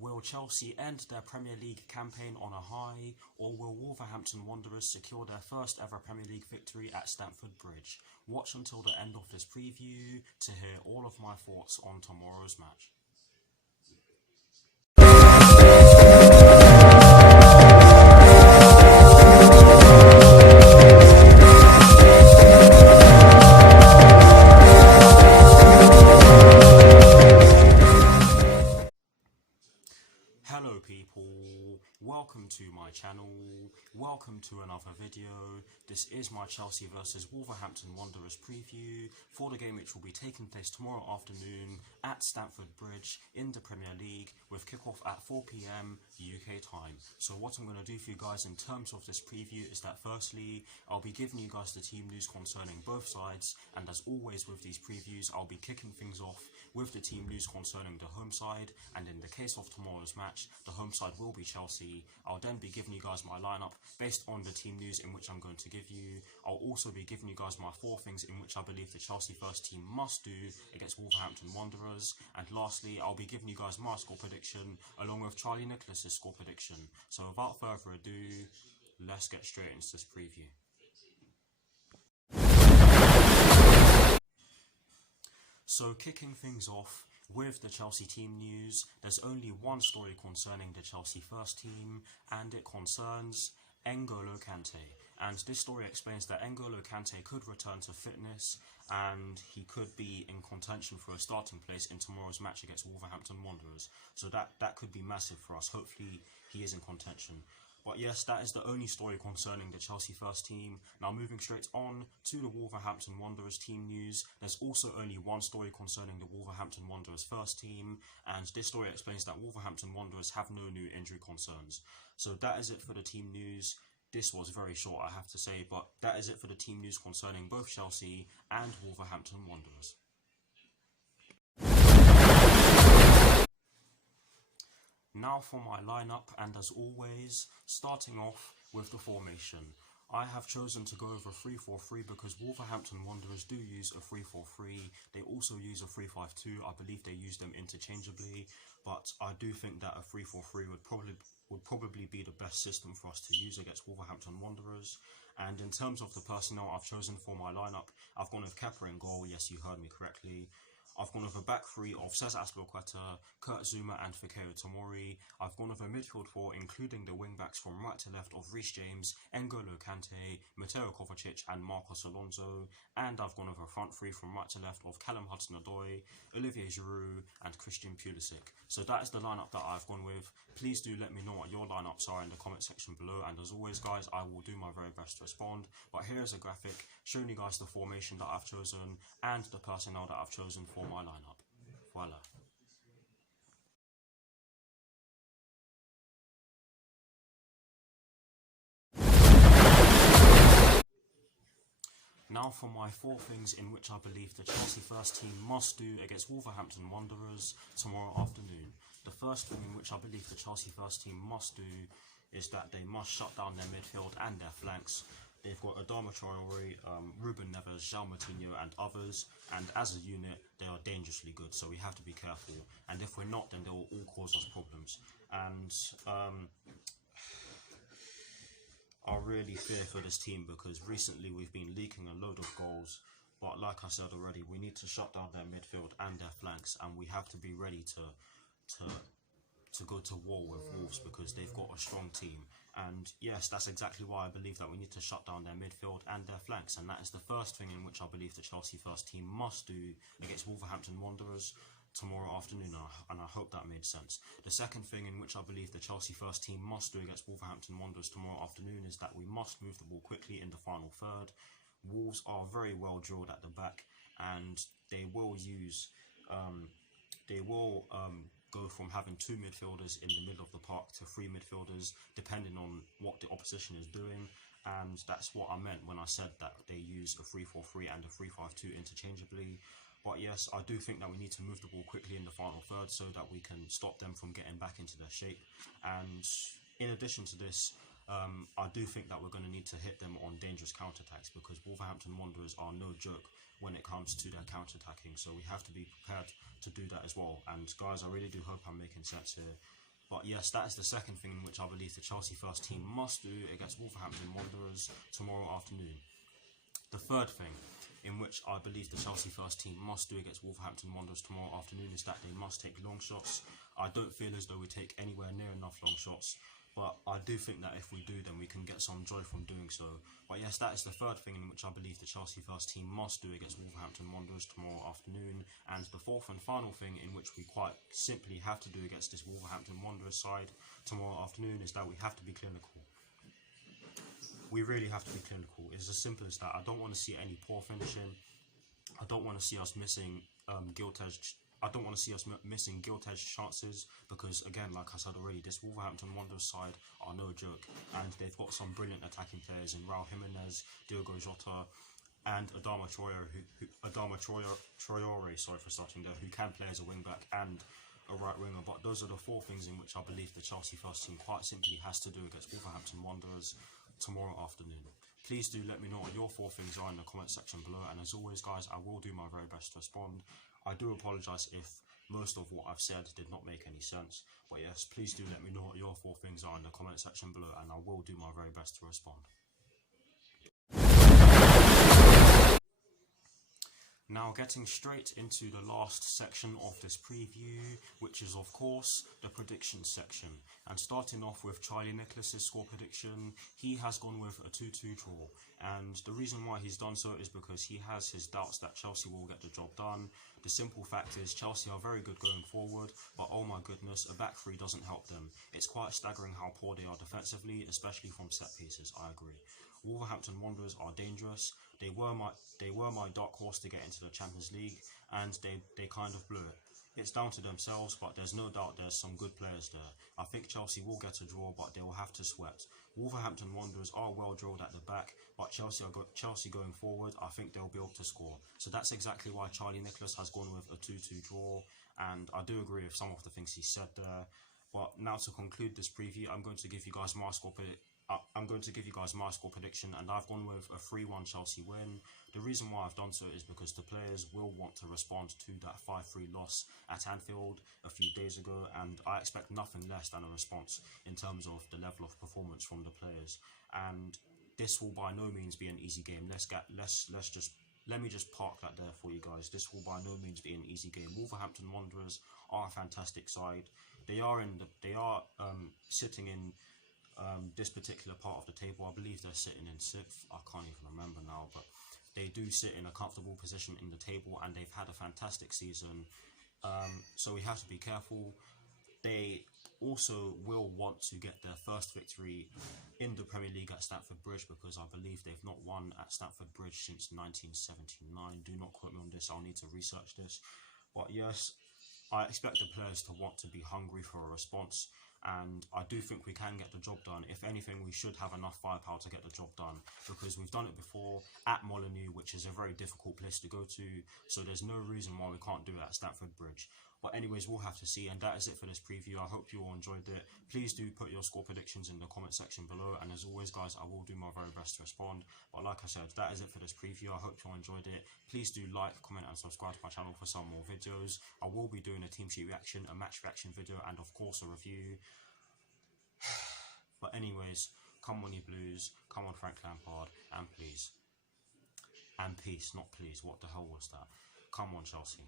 Will Chelsea end their Premier League campaign on a high, or will Wolverhampton Wanderers secure their first ever Premier League victory at Stamford Bridge? Watch until the end of this preview to hear all of my thoughts on tomorrow's match. Hello people, welcome to my channel, welcome to another video. This is my Chelsea vs Wolverhampton Wanderers preview for the game which will be taking place tomorrow afternoon at Stamford Bridge in the Premier League with kickoff at 4 PM UK time. So what I'm going to do for you guys in terms of this preview is that firstly, I'll be giving you guys the team news concerning both sides, and as always with these previews, I'll be kicking things off with the team news concerning the home side, and in the case of tomorrow's match, the home side will be Chelsea. I'll then be giving you guys my lineup based on the team news in which I'm going to give you. I'll also be giving you guys my 4 things in which I believe the Chelsea first team must do against Wolverhampton Wanderers, and lastly, I'll be giving you guys my score prediction along with Charlie Nicholas's score prediction. So without further ado, let's get straight into this preview. So kicking things off with the Chelsea team news, there's only one story concerning the Chelsea first team, and it concerns N'Golo Kante. And this story explains that N'Golo Kante could return to fitness and he could be in contention for a starting place in tomorrow's match against Wolverhampton Wanderers. So that could be massive for us. Hopefully he is in contention. But yes, that is the only story concerning the Chelsea first team. Now moving straight on to the Wolverhampton Wanderers team news, there's also only one story concerning the Wolverhampton Wanderers first team, and this story explains that Wolverhampton Wanderers have no new injury concerns. So that is it for the team news. This was very short, I have to say, but that is it for the team news concerning both Chelsea and Wolverhampton Wanderers. Now for my lineup, and as always, starting off with the formation. I have chosen to go over 3-4-3 because Wolverhampton Wanderers do use a 3-4-3. They also use a 3-5-2. I believe they use them interchangeably, but I do think that a 3-4-3 would probably be the best system for us to use against Wolverhampton Wanderers. And in terms of the personnel I've chosen for my lineup, I've gone with Kepa in goal. Yes, you heard me correctly. I've gone with a back 3 of Cesar Azpilicueta, Kurt Zouma and Fikayo Tomori. I've gone with a midfield 4 including the wing backs from right to left of Reece James, N'Golo Kante, Mateo Kovacic and Marcos Alonso. And I've gone with a front 3 from right to left of Callum Hudson-Odoi, Olivier Giroud and Christian Pulisic. So that is the lineup that I've gone with. Please do let me know what your lineups are in the comment section below, and as always guys, I will do my very best to respond. But here's a graphic showing you guys the formation that I've chosen and the personnel that I've chosen for my lineup. Voila. Now for my 4 things in which I believe the Chelsea first team must do against Wolverhampton Wanderers tomorrow afternoon. The first thing in which I believe the Chelsea first team must do is that they must shut down their midfield and their flanks. They've got Adama Traore, Ruben Neves, João Moutinho and others, and as a unit they are dangerously good, so we have to be careful, and if we're not, then they will all cause us problems. And I really fear for this team because recently we've been leaking a load of goals, but like I said already, we need to shut down their midfield and their flanks, and we have to be ready to go to war with Wolves because they've got a strong team. And yes, that's exactly why I believe that we need to shut down their midfield and their flanks, and that is the first thing in which I believe the Chelsea first team must do against Wolverhampton Wanderers tomorrow afternoon, and I hope that made sense. The second thing in which I believe the Chelsea first team must do against Wolverhampton Wanderers tomorrow afternoon is that we must move the ball quickly in the final third. Wolves are very well drilled at the back, and they will go from having 2 midfielders in the middle of the park to 3 midfielders, depending on what the opposition is doing. And that's what I meant when I said that they use a 3-4-3 and a 3-5-2 interchangeably. But yes, I do think that we need to move the ball quickly in the final third so that we can stop them from getting back into their shape. And in addition to this, I do think that we're going to need to hit them on dangerous counterattacks because Wolverhampton Wanderers are no joke when it comes to their counterattacking, so we have to be prepared to do that as well. And guys, I really do hope I'm making sense here. But yes, that is the second thing in which I believe the Chelsea first team must do against Wolverhampton Wanderers tomorrow afternoon. The third thing in which I believe the Chelsea first team must do against Wolverhampton Wanderers tomorrow afternoon is that they must take long shots. I don't feel as though we take anywhere near enough long shots, but I do think that if we do, then we can get some joy from doing so. But yes, that is the third thing in which I believe the Chelsea first team must do against Wolverhampton Wanderers tomorrow afternoon. And the fourth and final thing in which we quite simply have to do against this Wolverhampton Wanderers side tomorrow afternoon is that we have to be clinical. We really have to be clinical. It's as simple as that. I don't want to see any poor finishing. I don't want to see us missing gilt-edged. I don't want to see us missing gilt-edged chances because, again, like I said already, this Wolverhampton Wanderers side are no joke, and they've got some brilliant attacking players in Raul Jimenez, Diogo Jota, and Adama Traore, sorry for starting there, who can play as a wing back and a right winger. But those are the four things in which I believe the Chelsea first team quite simply has to do against Wolverhampton Wanderers tomorrow afternoon. Please do let me know what your four things are in the comment section below, and as always guys, I will do my very best to respond. I do apologise if most of what I've said did not make any sense, but yes, please do let me know what your four things are in the comment section below, and I will do my very best to respond. Now getting straight into the last section of this preview, which is of course the predictions section. And starting off with Charlie Nicholas's score prediction, he has gone with a 2-2 draw. And the reason why he's done so is because he has his doubts that Chelsea will get the job done. The simple fact is Chelsea are very good going forward, but oh my goodness, a back three doesn't help them. It's quite staggering how poor they are defensively, especially from set pieces, I agree. Wolverhampton Wanderers are dangerous. They were my dark horse to get into the Champions League, and they kind of blew it. It's down to themselves, but there's no doubt there's some good players there. I think Chelsea will get a draw, but they will have to sweat. Wolverhampton Wanderers are well drilled at the back, but Chelsea going forward, I think they'll be able to score. So that's exactly why Charlie Nicholas has gone with a 2-2 draw, and I do agree with some of the things he said there. But now to conclude this preview, I'm going to give you guys my score prediction, and I've gone with a 3-1 Chelsea win. The reason why I've done so is because the players will want to respond to that 5-3 loss at Anfield a few days ago, and I expect nothing less than a response in terms of the level of performance from the players. And this will by no means be an easy game. Let me just park that there for you guys. This will by no means be an easy game. Wolverhampton Wanderers are a fantastic side. They are sitting in this particular part of the table. I believe they're sitting in 6th. I can't even remember now, but they do sit in a comfortable position in the table, and they've had a fantastic season. So we have to be careful. They also will want to get their first victory in the Premier League at Stamford Bridge, because I believe they've not won at Stamford Bridge since 1979. Do not quote me on this, I'll need to research this. But yes, I expect the players to want to be hungry for a response, and I do think we can get the job done. If anything, we should have enough firepower to get the job done, because we've done it before at Molineux, which is a very difficult place to go to, so there's no reason why we can't do it at Stamford Bridge. But anyways, we'll have to see, and that is it for this preview. I hope you all enjoyed it. Please do put your score predictions in the comment section below, and as always guys, I will do my very best to respond. But like I said, that is it for this preview. I hope you all enjoyed it. Please do like, comment and subscribe to my channel for some more videos. I will be doing a team sheet reaction, a match reaction video, and of course a review. But anyways, come on you Blues, come on Frank Lampard, and please, and peace, not please, what the hell was that? Come on Chelsea.